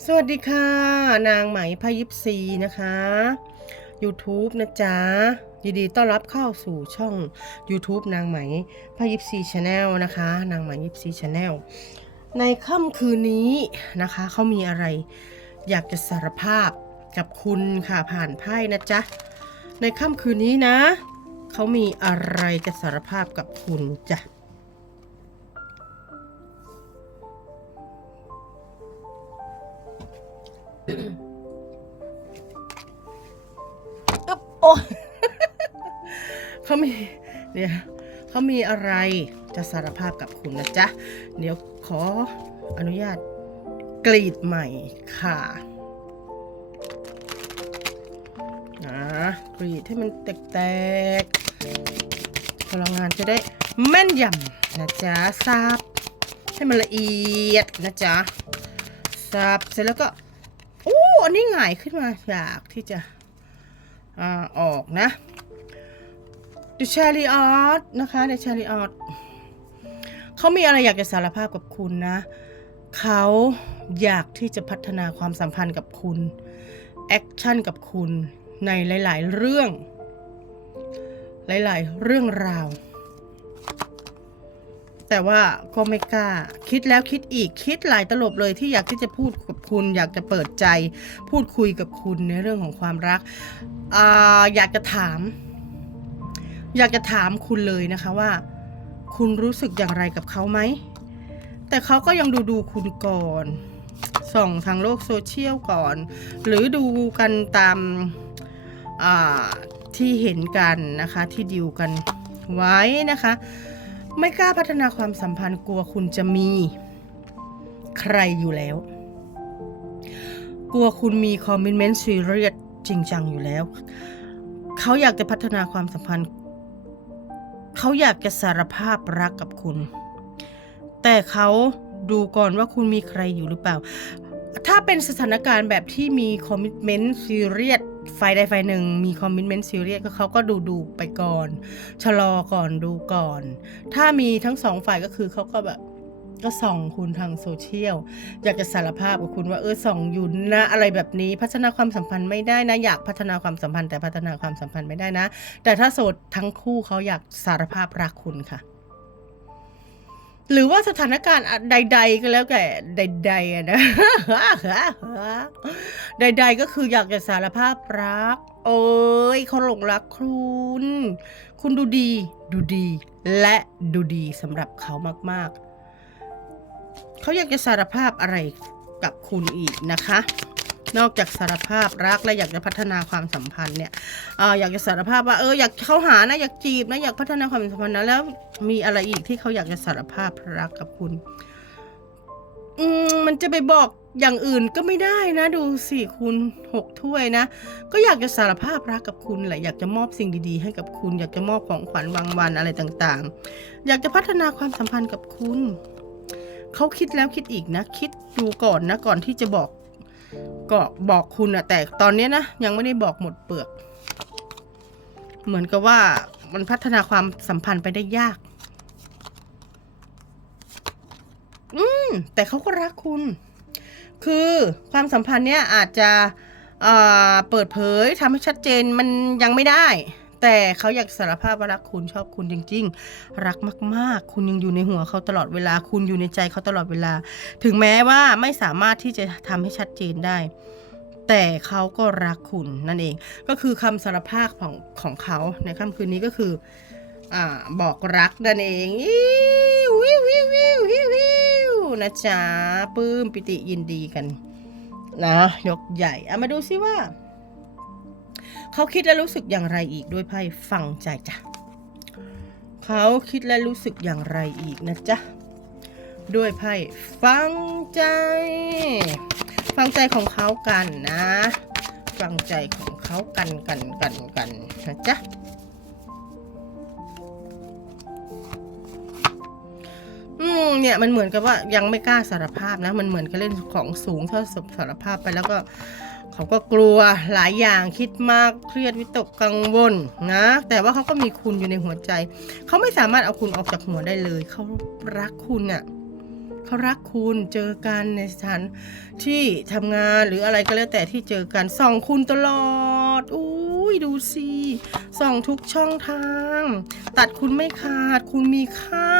สวัสดีค่ะ นางไหมพายิปซีนะคะ YouTube นะจ๊ะยินดีต้อนรับเข้าสู่ช่อง YouTube นางไหมพายิปซีชาแนลนะคะ นางไหมยิปซีชาแนลในค่ำคืนนี้นะคะเขามีอะไรอยากจะสารภาพกับคุณค่ะผ่านไพ่นะจ๊ะ ในค่ำคืนนี้นะ เขามีอะไรจะสารภาพกับคุณจ้ะ อึ๊บโอ้เขามีเนี่ยเขามีอะไรจะสารภาพกับคุณนะจ๊ะ เดี๋ยวขออนุญาตกรีดใหม่ค่ะนะกรีดให้มันแตกๆพลังงานจะได้แม่นยำนะจ๊ะซับให้มันละเอียดนะจ๊ะซับเสร็จแล้วก็ โอ้อันนี้ง่ายขึ้นมาอยากที่จะอออกนะ The Chariot นะคะ The Chariot เขามีอะไรอยากจะสารภาพกับคุณนะ เขาอยากที่จะพัฒนาความสัมพันธ์กับคุณ แอคชั่นกับคุณในหลาย ๆ เรื่อง หลาย ๆ เรื่องราว แต่ว่าก็ไม่กล้า คิดแล้วคิดอีกคิดหลายตลบเลยที่อยากที่จะพูดกับคุณ อยากจะเปิดใจ พูดคุยกับคุณในเรื่องของความรักออยากจะถาม อยากจะถามคุณเลยนะคะว่า คุณรู้สึกอย่างไรกับเขาไหม แต่เขาก็ยังดูดูคุณก่อนส่องทางโลกโซเชียลก่อน หรือดูกันตามที่เห็นกันนะคะที่ดิวกันไว้นะคะ ไม่กล้าพัฒนาความสัมพันธ์กลัวคุณจะมีใครอยู่แล้ว กลัวคุณมีคอมมิ t เมนต์ซีเรียสจริงจังอยู่แล้ว เขาอยากจะพัฒนาความสัมพันธ์ เขาอยากจะสารภาพรักกับคุณ แต่เขาดูก่อนว่าคุณมีใครอยู่หรือเปล่า ถ้าเป็นสถานการณ์แบบที่มีคอมมิ t เมนต์ซีเรียส ฝ่ายใดฝ่ายหนึ่งมีคอมมิ t เมนต์ซีเรียสก็เขาก็ดูดูไปก่อน ชะลอก่อนดูก่อน ถ้ามีทั้งสองฝ่ายก็คือเขาก็แบบก็ส่องคุณทางโซเชียล อยากจะสารภาพกับคุณว่าเออส่องอยู่นะอะไรแบบนี้พัฒนาความสัมพันธ์ไม่ได้นะ อยากพัฒนาความสัมพันธ์แต่พัฒนาความสัมพันธ์ไม่ได้นะ แต่ถ้าโสดทั้งคู่เขาอยากสารภาพรักคุณค่ะ หรือว่าสถานการณ์ใด ๆ ก็แล้วแต่ใดๆอะนะ ใด ๆ ก็คืออยากจะสารภาพรัก โอ้ยเขาหลงรักคุณ คุณดูดี ดูดี และดูดีสำหรับเขามาก ๆ เขาอยากจะสารภาพอะไรกับคุณอีกนะคะ นอกจากสารภาพรักและอยากจะพัฒนาความสัมพันธ์เนี่ยอาอยากจะสารภาพว่าเอออยากเข้าหานะอยากจีบนะอยากพัฒนาความสัมพันธ์นะแล้วมีอะไรอีกที่เขาอยากจะสารภาพรักกับคุณอืมมันจะไปบอกอย่างอื่นก็ไม่ได้นะดูสิคุณหกถ้วยนะ ก็อยากจะสารภาพรักกับคุณแหละอยากจะมอบสิ่งดีๆ ให้กับคุณ อยากจะมอบของขวัญรางวัลอะไรต่างๆ อยากจะพัฒนาความสัมพันธ์กับคุณเขาคิดแล้วคิดอีกนะ คิดดูก่อนนะก่อนที่จะบอก ก็บอกคุณอะแต่ตอนนี้นะ ยังไม่ได้บอกหมดเปลือก เหมือนกับว่ามันพัฒนาความสัมพันธ์ไปได้ยาก อืม แต่เขาก็รักคุณ คือความสัมพันธ์เนี้ยอาจจะเอ่อเปิดเผยทำให้ชัดเจนมันยังไม่ได้ แต่เขาอยากสารภาพว่ารักคุณชอบคุณจริง ๆ รักมาก ๆ คุณยังอยู่ในหัวเขาตลอดเวลา คุณอยู่ในใจเขาตลอดเวลา ถึงแม้ว่าไม่สามารถที่จะทำให้ชัดเจนได้ แต่เขาก็รักคุณนั่นเอง ก็คือคำสารภาพของของเขาในค่ำคืนนี้ก็คืออ่าบอกรักนั่นเองอิววิววิววิววิววิวนะจ๊ะปลื้มปิติยินดีกันนะยกใหญ่เอามาดูซิว่า เขาคิดและรู้สึกอย่างไรอีกด้วยไพ่ฟังใจจ้ะเขาคิดและรู้สึกอย่างไรอีกนะจ๊ะด้วยไพ่ฟังใจ ฟังใจของเขากันนะ ฟังใจของเขากันกันกันกันนะจ๊ะอืมเนี่ยมันเหมือนกับว่ายังไม่กล้าสารภาพนะ มันเหมือนกับเล่นของสูงถ้าสารภาพไปแล้วก็ เขาก็กลัวหลายอย่างคิดมากเครียดวิตกกังวลนะ แต่ว่าเขาก็มีคุณอยู่ในหัวใจ เขาไม่สามารถเอาคุณออกจากหัวได้เลย เขารักคุณอะ่ะเขารักคุณเจอกันในสถานที่ทำงานหรืออะไรก็แล้วแต่ที่เจอกันส่องคุณตลอดอุ้ยดูสิส่องทุกช่องทาง ตัดคุณไม่ขาด คุณมีค่า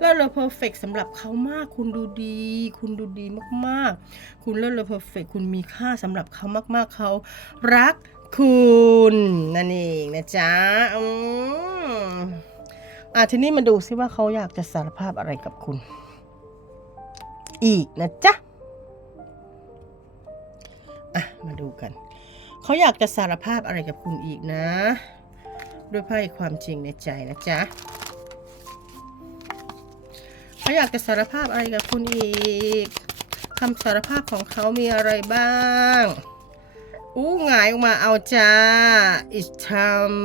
แล้วเราเพอร์เฟกสำหรับเขามาก คุณดูดี คุณดูดีมากๆ คุณเลิศเลอเพอร์เฟกคุณมีค่าสำหรับเขามาก ๆเขารักคุณนั่นเองนะจ๊ะอืมอะทีนี้มาดูซิว่าเขาอยากจะสารภาพอะไรกับคุณ อีกนะจ๊ะอะมาดูกัน เขาอยากจะสารภาพอะไรกับคุณอีกนะ ด้วยไพ่ความจริงในใจนะจ๊ะ เขาอยากจะสารภาพอะไรกับคุณอีกคำสารภาพของเขามีอะไรบ้างอู้หงายออกมาเอาจ้า it's time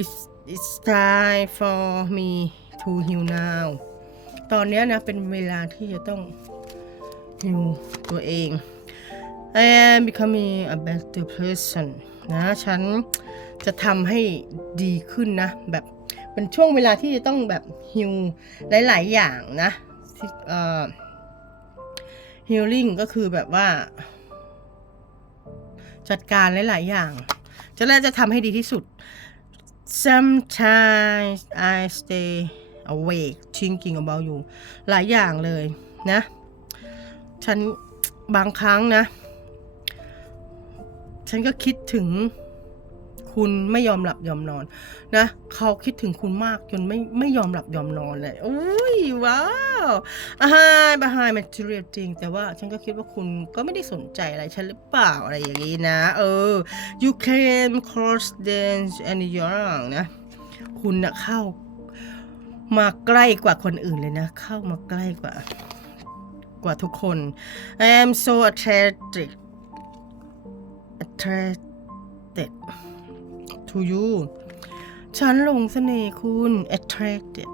it's it's time for me to heal now ตอนนี้นะเป็นเวลาที่จะต้องฮิวตัวเอง I am becoming a better person นะ ฉันจะทำให้ดีขึ้นนะ แบบ เป็นช่วงเวลาที่จะต้องแบบฮิวหลาย ๆ อย่างนะที่เอ่อ healing ก็คือแบบว่า จัดการหลาย ๆ อย่าง จะแล้วจะทำให้ดีที่สุด sometimes I stay awake thinking about you หลายอย่างเลยนะ ฉันบางครั้งนะ ฉันก็คิดถึง คุณไม่ยอมหลับยอมนอนนะเขาคิดถึงคุณมากจนไม่ไม่ยอมหลับยอมนอนเลยอุ้ยว้าวอาฮายบาฮายมันเรียจริง แต่ว่าฉันก็คิดว่าคุณก็ไม่ได้สนใจอะไรฉันหรือเปล่าอะไรอย่างนี้นะ เออ you can cross dance and young นะ คุณนะเข้ามาใกล้กว่าคนอื่นเลยนะ เข้ามาใกล้กว่ากว่าทุกคน I am so attracted attracted to you ฉันหลงเสน่ห์คุณ attracted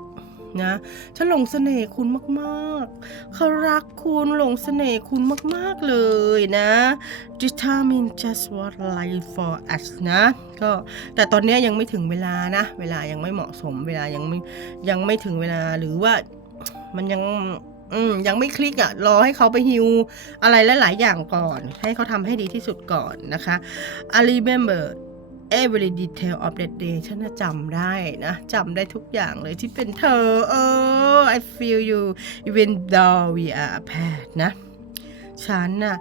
นะฉันหลงเสน่ห์คุณมากๆ เขารักคุณหลงเสน่ห์คุณมากๆเลยนะ determine just what life for us นะ ก็แต่ตอนนี้ยังไม่ถึงเวลานะ เวลายังไม่เหมาะสม เวลายังไม่ยังไม่ถึงเวลาหรือว่ามันยังอืมยังไม่คลิกอะ่ะ รอให้เขาไปฮิวอะไรหลาย ๆ อย่างก่อน ให้เขาทำให้ดีที่สุดก่อนนะคะ I remember every detail of that day ฉันจะจำได้นะจำได้ทุกอย่างเลยที่เป็นเธอ เออ I feel you even though we are apart นะ ฉันน่ะ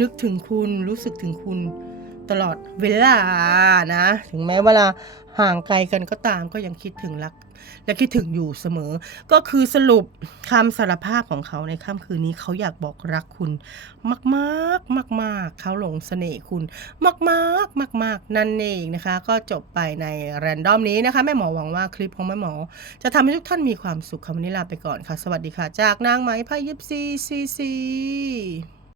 นึกถึงคุณรู้สึกถึงคุณตลอดเวลานะ ถึงแม้เวลาห่างไกลกันก็ตามก็ยังคิดถึงรัก และคิดถึงอยู่เสมอ ก็คือสรุปคำสารภาพของเขาในค่ำคืนนี้เขาอยากบอกรักคุณ มากมากมากมาก ๆ เขาหลงเสน่ห์คุณ มากมากมากมาก ๆ นั่นเองนะคะ ก็จบไปในแรนดอมนี้นะคะแม่หมอหวังว่าคลิปของแม่หมอ จะทำให้ทุกท่านมีความสุขคำวันนี้ลาไปก่อนค่ะ สวัสดีค่ะ จากนางไหมพายิปซีซีซี